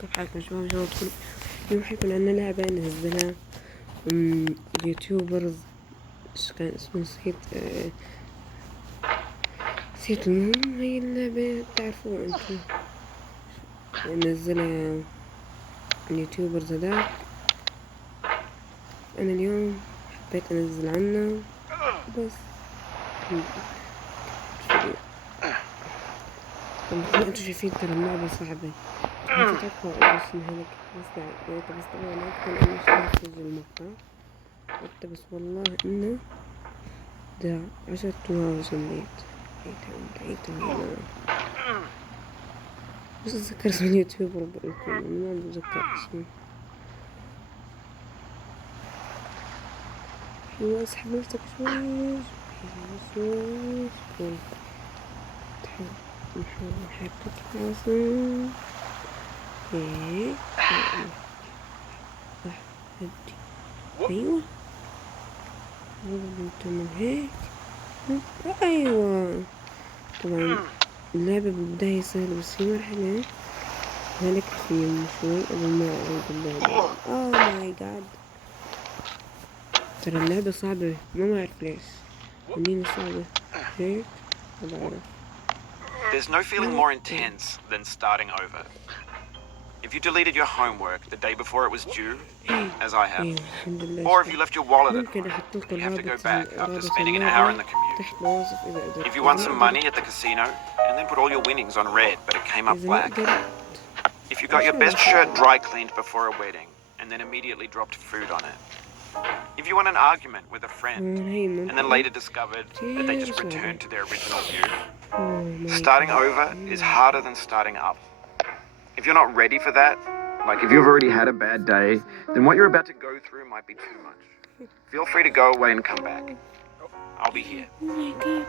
كيف حالكم شباب جوابكم؟ اليوم حيكون عنا لعبة نزلها يوتيوبرز. كان اسمه نسيت. المهم هاي اللعبة تعرفوا انتو، نزلها اليوتيوبرز هداك. انا اليوم حبيت انزل عنه بس طبعا انتو شايفين ترى اللعبة صعبة، ما تتوقعوا بس انها لك بس طبعا لا تكون اني مش اسجل المقطع حتى، بس والله انه ده 10 سميت هنا. بس اتذكر اسم اليوتيوبر بقولكم، ما بتذكر اسمه. ايوه اسحب نفسك شوي شوي. نحرك راسي هيك. هدي ايوه من هيك. ايوه طبعا اللعبة بالبداية سهلة، بس في مرحلة هلك فيهم شوي قبل ما أعيد اللعبة. ماي جاد، ترى اللعبة صعبة، ما بعرف ليش خليني صعبة هيك، ما بعرف. There's no feeling more intense than starting over. If you deleted your homework the day before it was due, as I have, or if you left your wallet at home and you have to go back after spending an hour in the commute. If you won some money at the casino and then put all your winnings on red but it came up black. If you got your best shirt dry cleaned before a wedding and then immediately dropped food on it. If you won an argument with a friend and then later discovered that they just returned to their original view. Starting over is harder than starting up. If you're not ready for that, like if you've already had a bad day, then what you're about to go through might be too much. Feel free to go away and come back. I'll be here. Oh my god.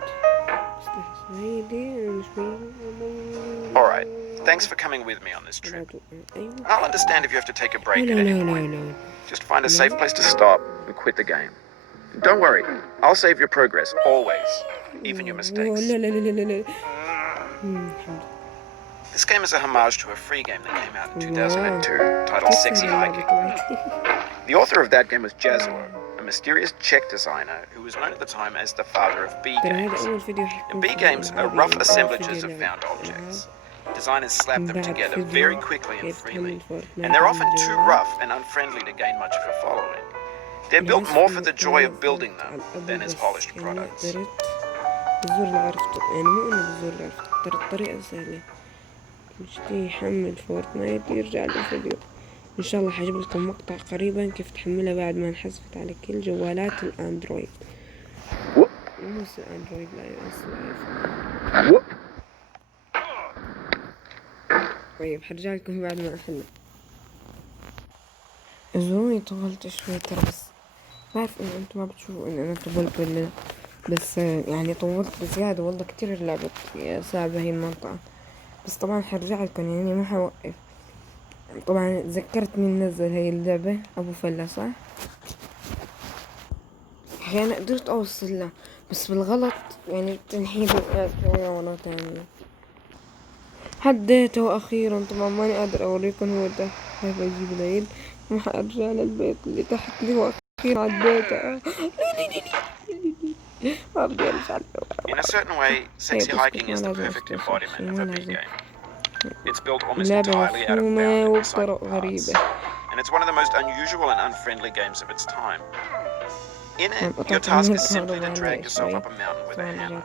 Alright, thanks for coming with me on this trip. I'll understand if you have to take a break at any point. Just find a safe place to stop and quit the game. Don't worry, I'll save your progress, always, even your mistakes. This game is a homage to a free game that came out in 2002 titled Sexy Hiking. The author of that game was Jazuo, a mysterious Czech designer who was known at the time as the father of B games. And B games are rough assemblages of found objects. Designers slap them together very quickly and freely, and they're often too rough and unfriendly to gain much of a following. They're built more for the joy of building them than as polished products. بالزور اللي عرفته، يعني مو انه بالزور اللي عرفته، ترى الطريقة سهلة. مشتي يحمل فورتنايت يرجع للفيديو. ان شاء الله حجيب لكم مقطع قريبا كيف تحملها بعد ما انحذفت على كل جوالات الاندرويد. مو الاندرويد لا الايفون. طيب حرجع لكم بعد ما احلها. اعذروني طولت شوي ترى، بس بعرف ان انتم ما بتشوفوا ان انا طولت ولا لا، بس يعني طولت بزيادة والله كتير لعبت صعبة هي المنطقة. بس طبعا حرجع لكم يعني ما حوقف. طبعا تذكرت مين نزل هاي اللعبة، ابو فلا صح؟ احيانا قدرت اوصل له بس بالغلط، يعني تنحيد ورا تاني. حديته اخيرا. طبعا ماني قادر اوريكم هو ده، هاي بجيب العيد ما حارجع للبيت اللي تحت اللي هو اخيرا عديته. ما بدي ارجع. In a certain way, Sexy Hiking is the perfect embodiment of a B game. It's built almost entirely out of bound and recycled parts, and it's one of the most unusual and unfriendly games of its time. In it, your task is simply to drag yourself up a mountain with a hammer.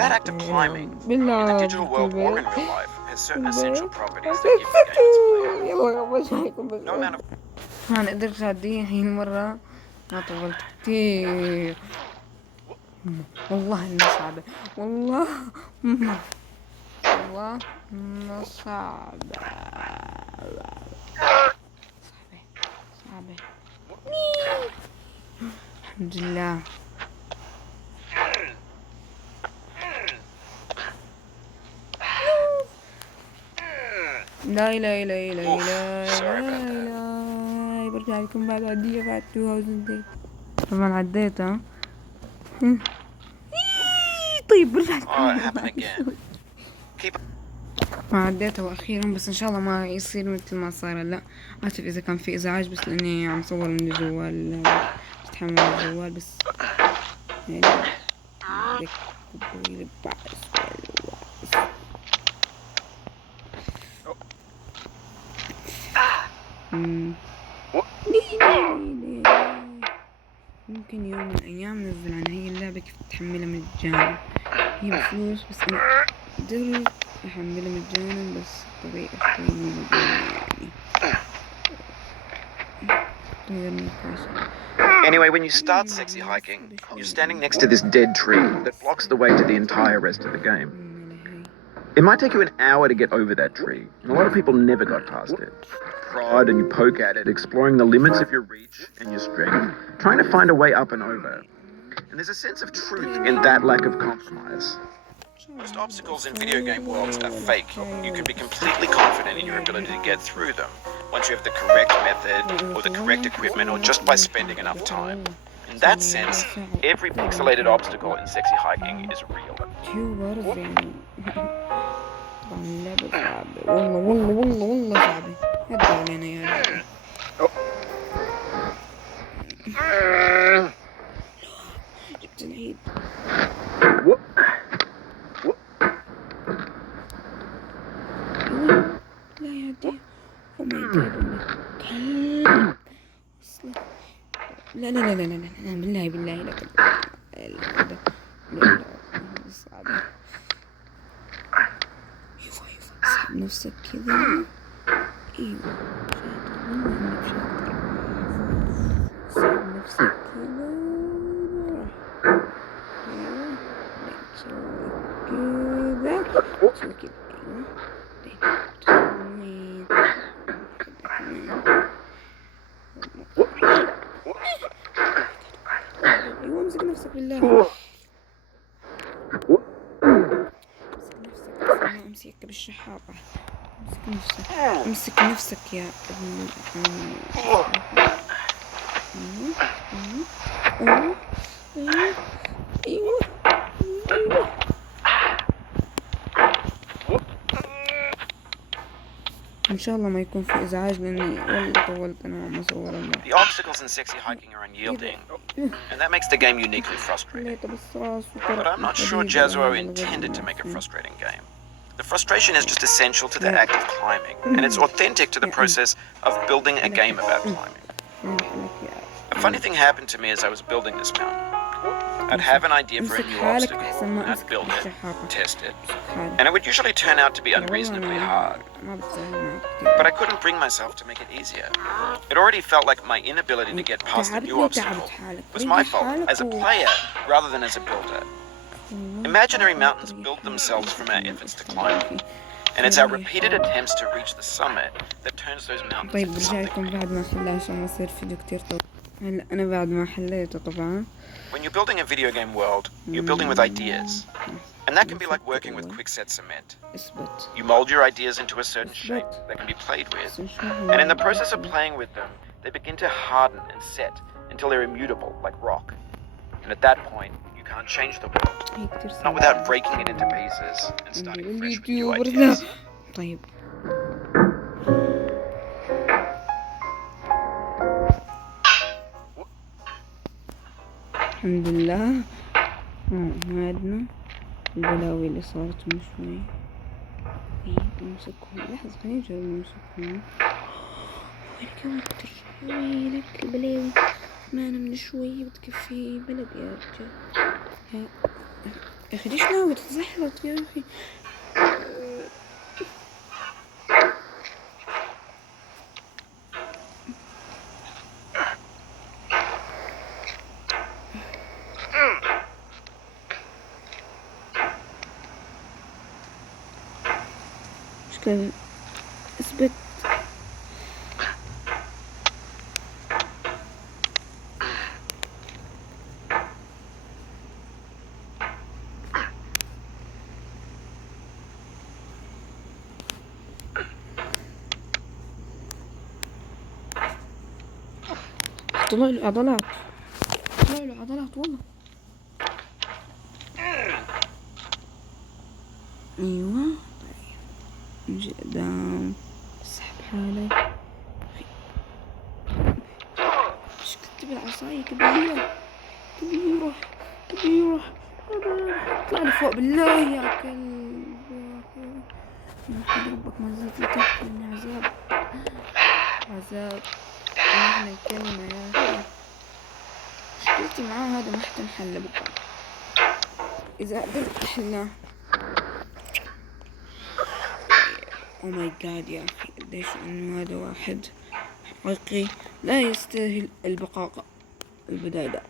That act of climbing, in the digital world or in real life, has certain essential properties that give the game its appeal. No amount of... أنا قدرت أعديه هاي المرة، ما طولت كتير. والله إنه صعبة، والله إنه صعبة. الحمد لله. لا برجع لكم بعد عدية بعد 2000. طبعا عديتها. طيب برجع لكم. فعديتها واخيرا، بس ان شاء الله ما يصير مثل ما صار. لا اسف اذا كان في ازعاج، بس لاني عم صور من الجوال، بتحمل الجوال بس يعني بدك ممكن يوم من الأيام ننزل عن هي اللعبة كيف تحملها مجانا. هي بفلوس بس أنا قدرت أحملها مجانا، بس بطريقة شوي مو مجانا يعني. Anyway, when you start sexy hiking, you're standing next to this dead tree that blocks the way to the entire rest of the game. It might take you an hour to get over that tree, and a lot of people never got past it. Prod and you poke at it, exploring the limits of your reach and your strength, trying to find a way up and over. And there's a sense of truth in that lack of compromise. Most obstacles in video game worlds are fake. You can be completely confident in your ability to get through them once you have the correct method or the correct equipment or just by spending enough time. In that sense, every pixelated obstacle in sexy hiking is real. اللعبة صعبة والله صعبة. هدوا علينا يا لعبة. جبت العيد. لا يا دي. Oh my god. لا لا لا لا لا بالله بالله لا كده. لا صعبة. اسحب نفسك كذا. ايوه شاطر اسحب نفسك كذا. ايوه سوي كذا. ايوه امسك نفسك بالله. امسك بالشحاطة. امسك نفسك يا ابن. ايوه ان شاء الله ما يكون في ازعاج، لاني والله طولت انا وعم اصور الموضوع. The obstacles in sexy hiking are unyielding, and that makes the game uniquely frustrating. But I'm not sure Jazuo intended to make a frustrating game. The frustration is just essential to the act of climbing, and it's authentic to the process of building a game about climbing. A funny thing happened to me as I was building this mountain. I'd have an idea for a new obstacle, and I'd build it, test it, and it would usually turn out to be unreasonably hard. But I couldn't bring myself to make it easier. It already felt like my inability to get past the new obstacle was my fault as a player rather than as a builder. Imaginary mountains build themselves from our efforts to climb them, and it's our repeated attempts to reach the summit that turns those mountains into something real. أنا بعد ما حليته طبعا. When you're building a video game world, you're building with ideas. And that can be like working with quickset cement. You mold your ideas into a certain shape that can be played with. And in the process of playing with them, they begin to harden and set until they're immutable, like rock. And at that point, you can't change the world. Not without breaking it into pieces and starting fresh with new ideas. طيب. الحمد لله عادنا البلاوي اللي صارت من شوي. نمسكهم لحظة، خلينا نجرب نمسكهم. ويلك وتر ويلك البلاوي ما أنا من شوي بتكفي بلد يا رجال. يا أخي ليش ناوي تتزحلط يا أخي؟ اثبت. طلع له عضلات، طلع له عضلات والله. ايوه قدام. اسحب حالك. ايش كنت بالعصاية كبيرة كبيرة كبيرة. اطلع لي فوق بالله يا كلب يا كلب. يا ربك ما نزلت لتحت من عذاب عذاب. معنى الكلمة يا أخي. مشكلتي معاه هذا ما حتنحل بكرة إذا قدرت أحلها. أو ماي جاد يا أخي، قديش إنه هذا واحد حقيقي لا يستاهل البقاء البداية ده.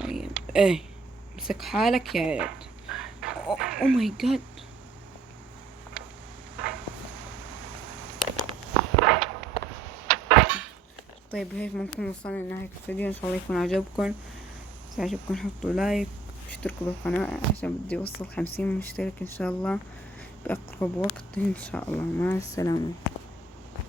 طيب ايه، مسك حالك يا ولد. او ماي جاد. طيب هيك ممكن وصلنا لنهاية الفيديو. ان شاء الله يكون عجبكم. اذا عجبكم حطوا لايك، اشتركوا بالقناة عشان بدي اوصل 50 مشترك ان شاء الله بأقرب وقت ان شاء الله. مع السلامة.